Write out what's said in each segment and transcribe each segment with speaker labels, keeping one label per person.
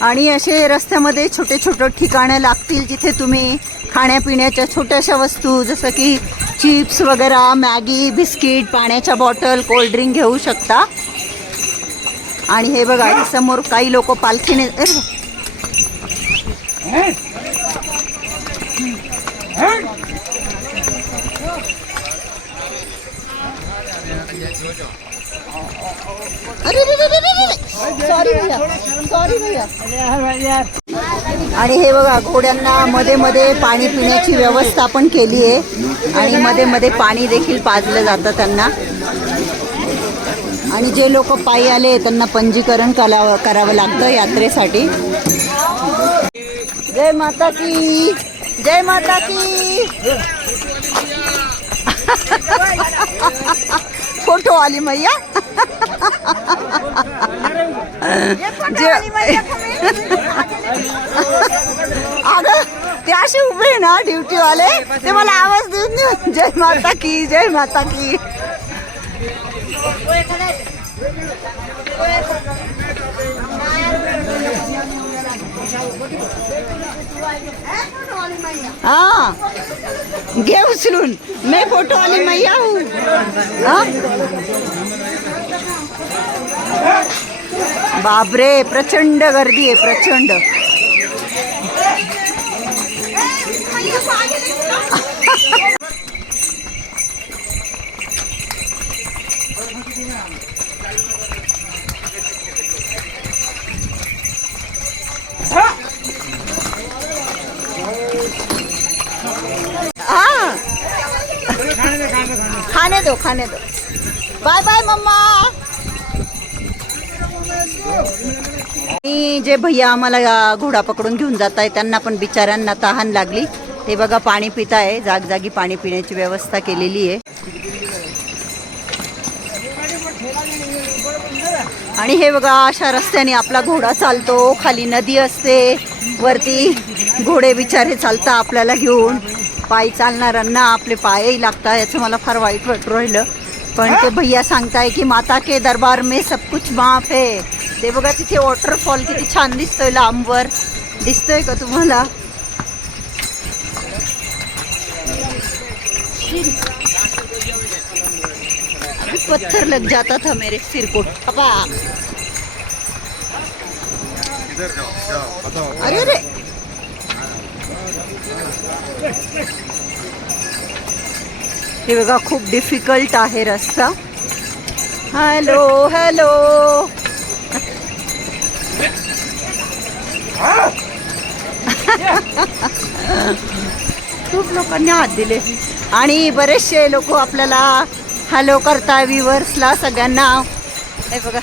Speaker 1: आणि असे रस्त्यामध्ये छोटे छोटे ठिकाणं लागतील जिथे तुम्ही खाण्यापिण्याच्या छोट्याशा वस्तू जसं की चिप्स वगैरे मॅगी बिस्किट पाण्याच्या बॉटल कोल्ड्रिंक घेऊ शकता. आणि हे बघा हे समोर काही लोक पालखीने अरे, अरे सॉरी भैया. सॉरी भैया. आणि हे बघा घोड्यांना मध्ये मध्ये पाणी पिण्याची व्यवस्था पण केली आहे. आणि मध्ये मध्ये पाणी देखील पाजलं जातं त्यांना. आणि जे लोक पायी आले त्यांना पंजीकरण करावं करावं लागतं यात्रेसाठी. जय माता की. जय माता की. फोटो आली मैया. अगं ते असे उभे ना ड्युटीवाले ते मला आवाज देऊन जय माता की जय माता की हा घे उचलून मी फोटो आली मैया हूँ हा? बापरे प्रचंड गर्दी आहे प्रचंड. खाने दो खाने दो. Bye bye mamma. आणि जे भैया आम्हाला घोडा पकडून घेऊन जात आहे त्यांना पण बिचाऱ्यांना तहान लागली. ते बघा पाणी पित आहे जागजागी पाणी पिण्याची व्यवस्था केलेली आहे. आणि हे बघा अशा रस्त्याने आपला घोडा चालतो. खाली नदी असते. वरती घोडे बिचारे चालता आपल्याला घेऊन. पायी चालणाऱ्यांना आपले पायही लागतात याचं मला फार वाईट वाटू राहिलं. पण ते भैया सांगताय की माता के दरबार में सब कुछ माफ है. ते बघा तिथे वॉटरफॉल किती छान दिसतोय लांबवर. दिसतोय का तुम्हाला? पत्थर लग जाता था मेरे सिर को. अरे अरे. हे बघा, खूप डिफ़िकल्ट आहे रस्ता. हॅलो हॅलो खूप लोकांनी हात दिले. आणि बरेचसे लोक आपल्याला हॅलो करता व्ह्युअर्सला सगळ्यांना. हे बघा.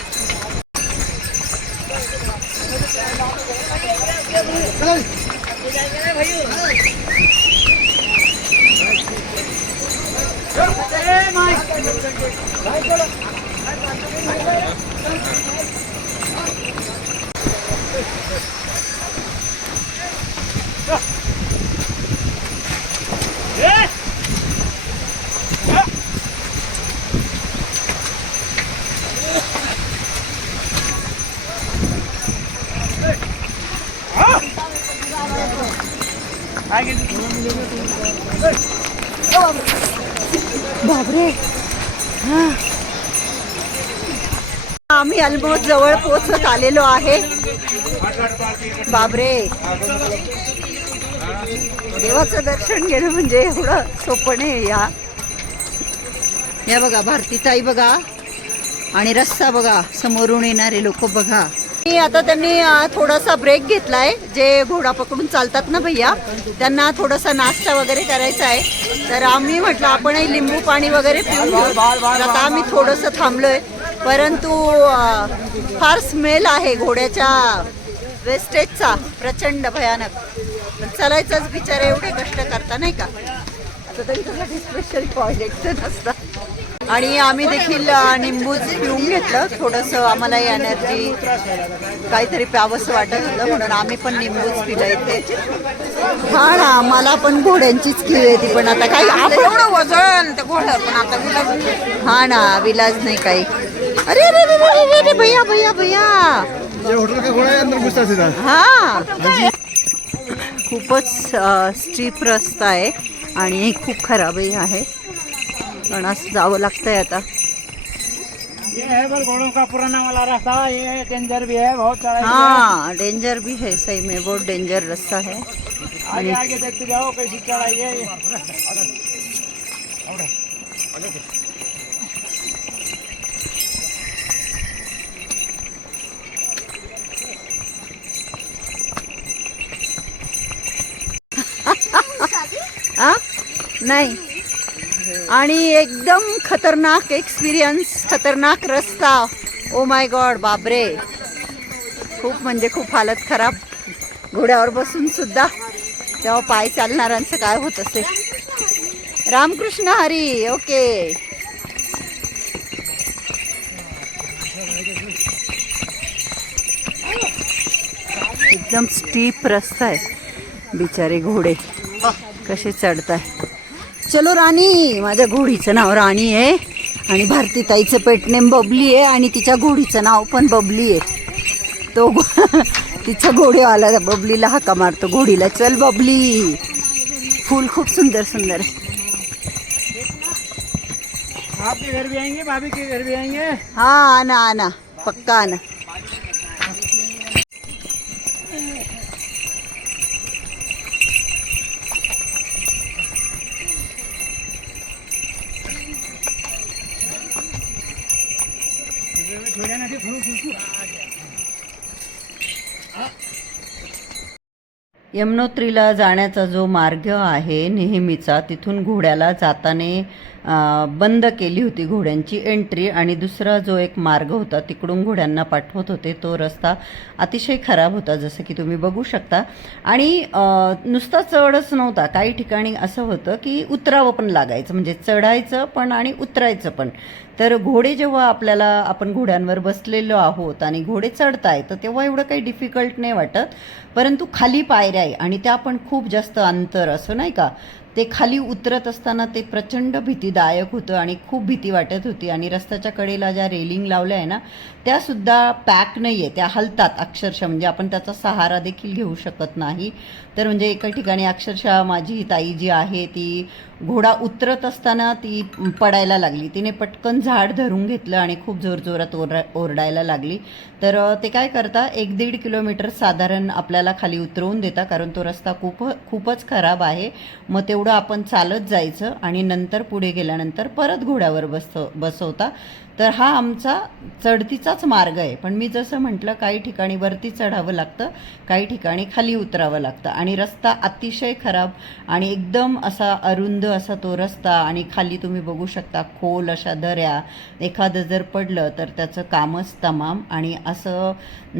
Speaker 1: बापरे. हा. आम्ही ऑलमोस्ट जवळ पोचत आलेलो आहे. बाबरे देवाचं दर्शन घेणं म्हणजे एवढं सोपं नाही या. या बघा भारतीताई बघा. आणि रस्ता बघा समोरून येणारे लोक बघा. आणि आता त्यांनी थोडासा ब्रेक घेतलाय. जे घोडा पकडून चालतात ना भैया त्यांना थोडासा नाश्ता वगैरे करायचा आहे. तर आम्ही म्हटलं आपणही लिंबू पाणी वगैरे पिऊन आता आम्ही थोडंसं थांबलोय. परंतु फार स्मेल आहे घोड्याच्या वेस्टेजचा प्रचंड भयानक. पण बिचार बिचारे एवढे कष्ट करता नाही का? आता त्यांच्यासाठी स्पेशल टॉयलेटचं नसतं आणि आम्ही देखील निंबूच पिऊन घेतलं. थोडंसं आम्हाला एनर्जी काहीतरी प्यावंसं वाटत होतं म्हणून आम्ही पण निंबूच पिलं इथे. हा ना मला पण घोड्यांचीच किव येते पण आता काही आपण
Speaker 2: एवढं वजन घोडं पण आता विलाज
Speaker 1: हा ना विलाज नाही काही. अरे अरे अरे अरे भैया भैया भैया.
Speaker 3: ये होटल का घोड़ा है अंदर घुसता सीधा
Speaker 1: हा. खूपच स्टीप रस्ता आहे आणि खूप खराबही आहे. पण असं जावं लागतंय आता
Speaker 2: ये है बल घोड़ों का पुराना वाला रास्ता ये डेंजर भी है बहुत चढ़ाई है।
Speaker 1: हाँ डेंजर भी है सही में बहुत डेंजर रास्ता है
Speaker 2: आगे आगे देखते जाओ कैसी चढ़ाई है।
Speaker 1: आ? नाही आणि एकदम खतरनाक एक्सपिरियन्स खतरनाक रस्ता. ओ माय गॉड बाबरे खूप म्हणजे खूप हालत खराब. घोड्यावर बसून सुद्धा तेव्हा पाय चालणाऱ्यांचं काय होत असेल? रामकृष्ण हरी ओके एकदम स्टीप रस्ता आहे. बिचारे घोडे कसे चढत आहे चलो राणी माझ्या घोडीचं नाव राणी आहे. आणि भारती ताईचं पेटनेम बबली आहे आणि तिच्या घोडीचं नाव पण बबली आहे. तो घो- तिचा घोडेवाला बबलीला हाका मारतो. घोडीला चल बबली. फूल खूप सुंदर सुंदर आहे.
Speaker 2: आपके घर भी आएंगे भाभी के घर भी आएंगे।
Speaker 1: हा आना आना. पक्का आना. यमुनोत्रीला जाण्याचा जो मार्ग आहे नेहमीचा तिथून घोड्याला जाताना बंद केली होती घोड्यांची एंट्री आणि दुसरा जो एक मार्ग होता तिकडून घोड्यांना पाठवत होते तो रस्ता अतिशय खराब होता जसं की तुम्ही बघू शकता. आणि नुसता चढच नव्हता. काही ठिकाणी असं होतं की उतरावं पण लागायचं म्हणजे चढायचं पण आणि उतरायचं पण. तर घोडे जेव्हा आपल्याला आपण घोड्यांवर बसलेलो आहोत आणि घोडे चढताय तर तेव्हा एवढं काही डिफिकल्ट नाही वाटत. परंतु खाली पायऱ्या आहे आणि त्या पण खूप जास्त अंतर असं नाही का? ते खाली उतरत असताना ते प्रचंड भीतीदायक होतं आणि खूप भीती वाटत होती. आणि रस्त्याच्या कडेला ज्या रेलिंग लावल्या आहे ना त्यासुद्धा पॅक नाही आहे त्या हलतात अक्षरशः. म्हणजे आपण त्याचा सहारा देखील घेऊ शकत नाही. तर म्हणजे एका ठिकाणी अक्षरशः माझी ताई जी आहे ती घोडा उतरत असताना ती पडायला लागली. तिने पटकन झाड धरून घेतलं आणि खूप जोरजोरात ओरडा ओरडायला लागली. तर ते काय करता एक दीड किलोमीटर साधारण आपल्याला खाली उतरवून देता कारण तो रस्ता खूप खूपच खराब आहे. मग तेवढं आपण चालत जायचं आणि नंतर पुढे गेल्यानंतर परत घोड्यावर बसव बसवता. तर हा आमचा चढतीचाच मार्ग आहे. पण मी जसं म्हटलं काही ठिकाणी वरती चढावं लागतं काही ठिकाणी खाली उतरावं लागतं. आणि रस्ता अतिशय खराब आणि एकदम असा अरुंद असा तो रस्ता आणि खाली तुम्ही बघू शकता खोल अशा दऱ्या. एखादं जर पडलं तर त्याचं कामच तमाम. आणि असं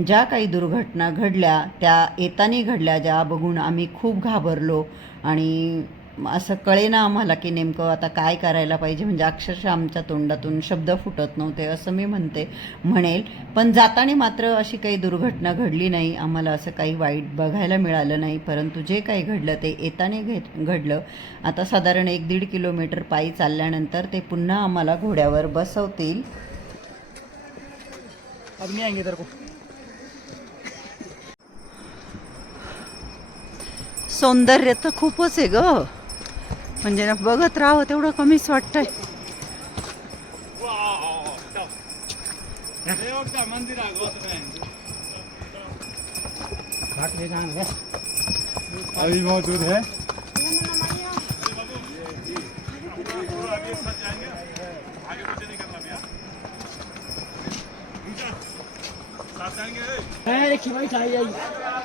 Speaker 1: ज्या काही दुर्घटना घडल्या त्या येतानी घडल्या ज्या बघून आम्ही खूप घाबरलो. आणि असं कळेना आम्हाला की नेमकं आता काय करायला पाहिजे. म्हणजे अक्षरशः आमच्या तोंडातून शब्द फुटत नव्हते असं मी म्हणते म्हणेल. पण जाताना मात्र अशी काही दुर्घटना घडली नाही. आम्हाला असं काही वाईट बघायला मिळालं नाही. परंतु जे काही घडलं ते येताने घे घडलं. आता साधारण एक दीड किलोमीटर पायी चालल्यानंतर ते पुन्हा आम्हाला घोड्यावर बसवतील. सौंदर्य तर खूपच आहे ग. म्हणजे ना बघत राहावं तेवढं कमीच वाटतंय.
Speaker 2: मंदिर
Speaker 3: है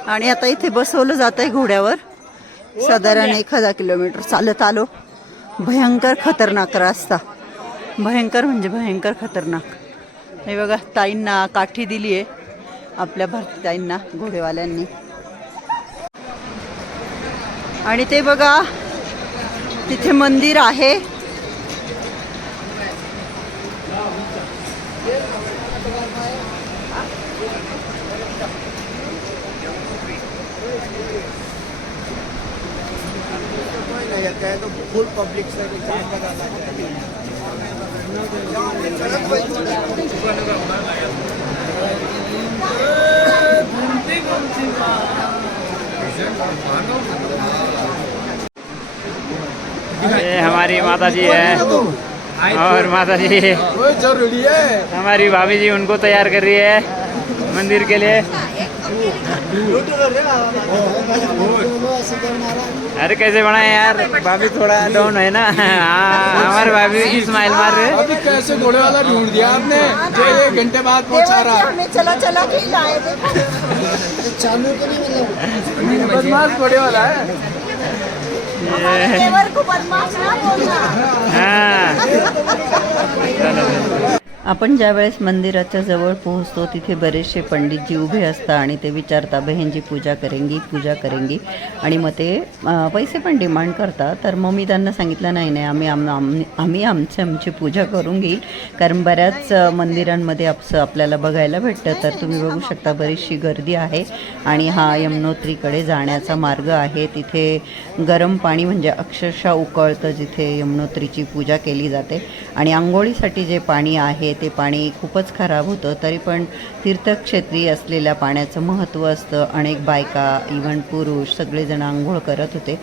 Speaker 1: आणि आता इथे बसवलं जात आहे घोड्यावर. साधारण एक हजार किलोमीटर चालत आलो. भयंकर खतरनाक रस्ता. भयंकर म्हणजे भयंकर खतरनाक. हे बघा ताईंना काठी दिली आहे आपल्या भारती ताईंना घोडेवाल्यांनी. आणि ते बघा तिथे मंदिर आहे.
Speaker 3: फुल पब्लिक से
Speaker 2: ये हमारी माता जी है। और माता जी
Speaker 3: ज़रूरी है।
Speaker 2: हमारी भाभी जी उनको तैयार कर रही है मंदिर के लिए। अरे कैसे बनाए यार? भाभी थोड़ा डाउन है ना। हाँ हमारे भाभी की स्माइल मार रहे
Speaker 3: अभी कैसे घोड़े वाला ढूंढ दिया आपने? जो एक घंटे बाद पहुँचा रहा है
Speaker 1: हमें चला चला के लाए
Speaker 3: बदमाश घोड़े वाला है।
Speaker 1: को बदमाश ना बोलना।
Speaker 2: हाँ।
Speaker 1: आपण ज्या वेळेस मंदिराच्या जवळ पोहोचतो तिथे बरेचसे पंडितजी उभे असतात आणि ते विचारता बहीणजी पूजा करेंगी पूजा करेंगी. आणि मग ते पैसे पण डिमांड करतात. तर मग मी त्यांना सांगितलं नाही नाही आम्ही आम आम- आम्ही आमची आमची पूजा करून घेईल. कारण बऱ्याच मंदिरांमध्ये आपसं आपल्याला बघायला भेटतं. तर तुम्ही बघू शकता बरीचशी गर्दी आहे. आणि हा यमुनोत्रीकडे जाण्याचा मार्ग आहे. तिथे गरम पाणी म्हणजे अक्षरशः उकळतं जिथे यमुनोत्रीची पूजा केली जाते. आणि आंघोळीसाठी जे पाणी आहे ते पाणी खूपच खराब होतं तरी पण तीर्थक्षेत्री असलेल्या पाण्याचं महत्त्व असतं. अनेक बायका इव्हन पुरुष सगळेजण आंघोळ करत होते.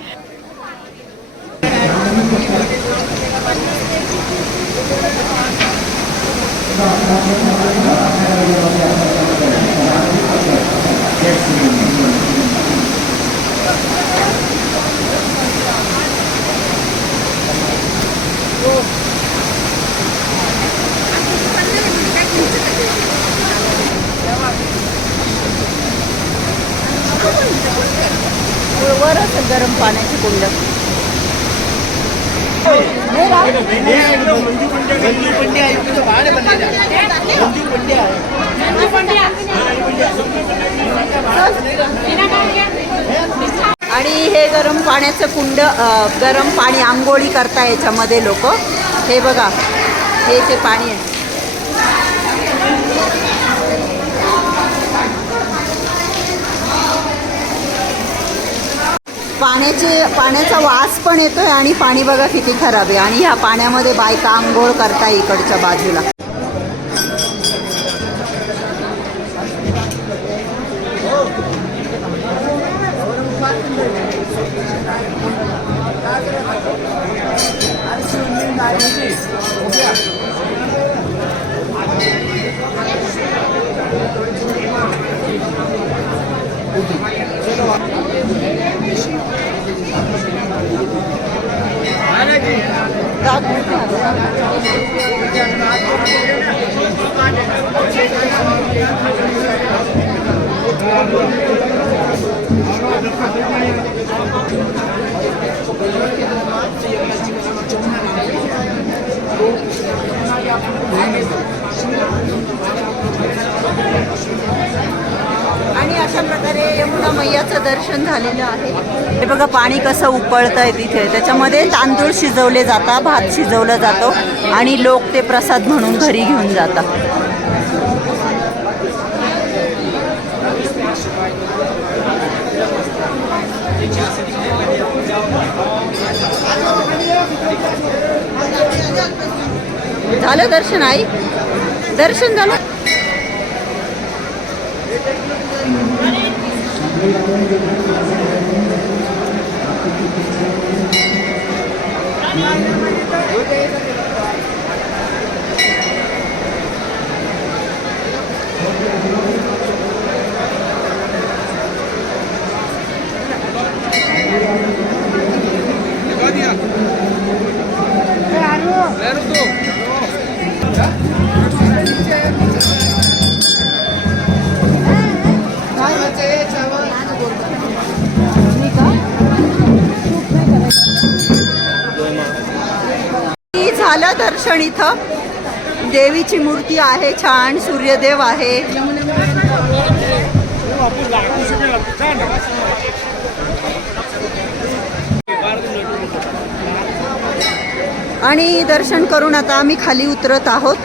Speaker 1: वर असं गरम पाण्याची कुंड. आणि हे गरम पाण्याचं कुंड गरम पाणी आंघोळी करता याच्यामध्ये लोक. हे बघा हे जे पाणी आहे. पाण्याचे पाण्याचा वास पण येतोय आणि पाणी बघा किती खराब आहे. आणि ह्या पाण्यामध्ये बायका आंघोळ करताय इकडच्या बाजूला. आणि अशा प्रकारे यमुना मैयाचं दर्शन झालेलं आहे. हे बघा पाणी कसं उकळतं आहे तिथे. त्याच्यामध्ये तांदूळ शिजवले जातात भात शिजवला जातो आणि लोक ते प्रसाद म्हणून घरी घेऊन जातात. झालं दर्शन आई दर्शन झालं Thank you. झालं दर्शन इथं. देवीची मूर्ती आहे छान सूर्यदेव आहे. आणि दर्शन करून आता आम्ही खाली उतरत आहोत.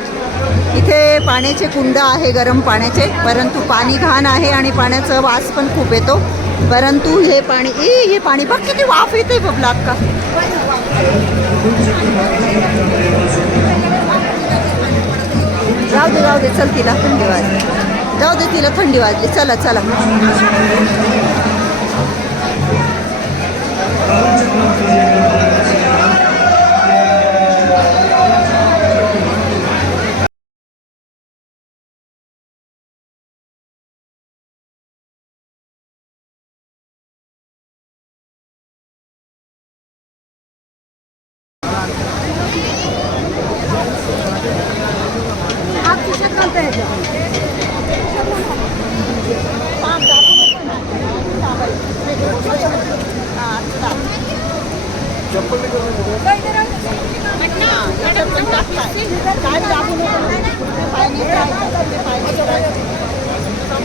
Speaker 1: इथे पाण्याचे कुंड आहे गरम पाण्याचे. परंतु पाणी घाण आहे आणि पाण्याचा वास पण खूप येतो. परंतु हे पाणी ए हे पाणी बघ किती वाफ येते बबला का? जाऊ दे जाऊ दे चल तिला थंडी वाजली. जाऊ दे तिला थंडी वाजली. चला चला.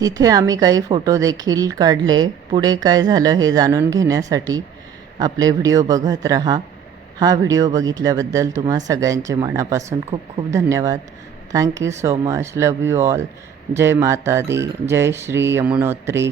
Speaker 1: तिथे आम्ही काही फोटो देखील काढले. पुढे काय झालं हे जाणून घेण्यासाठी आपले व्हिडिओ बघत राहा. हा व्हिडिओ बघितल्याबद्दल तुम्हा सगळ्यांचे मनापासून खूप खूप धन्यवाद. Thank you so much love you all जय माता दी. जय श्री यमुनोत्री.